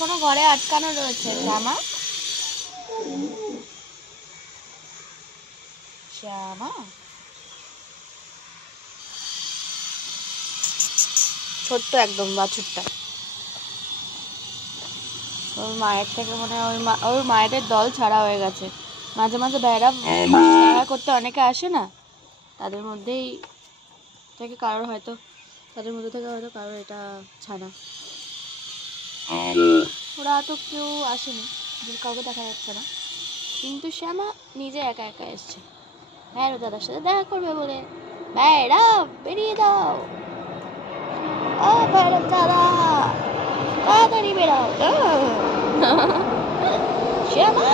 এখনো ঘরে আটকানো রয়েছে। শ্যামা শ্যামা ছোট্ট একদম বাছুরটা, ওর মায়ের থেকে মনে হয় ওর মায়েদের দল ছাড়া হয়ে গেছে। মাঝে মাঝে বেড়া করতে অনেকে আসে না, তাদের মধ্যেই থেকে কারোর হয়তো কারোর এটা ছাড়া। ওরা তো কেউ আসেনি, কাউকে দেখা যাচ্ছে না, কিন্তু শ্যামা নিজে একা একা এসছে ভ্যারো দাদার সাথে দেখা করবে বলে। ভ্যারা বেরিয়ে দাও, ও ভৈরব দাদা তাড়াতাড়ি বেরাও। শ্যামা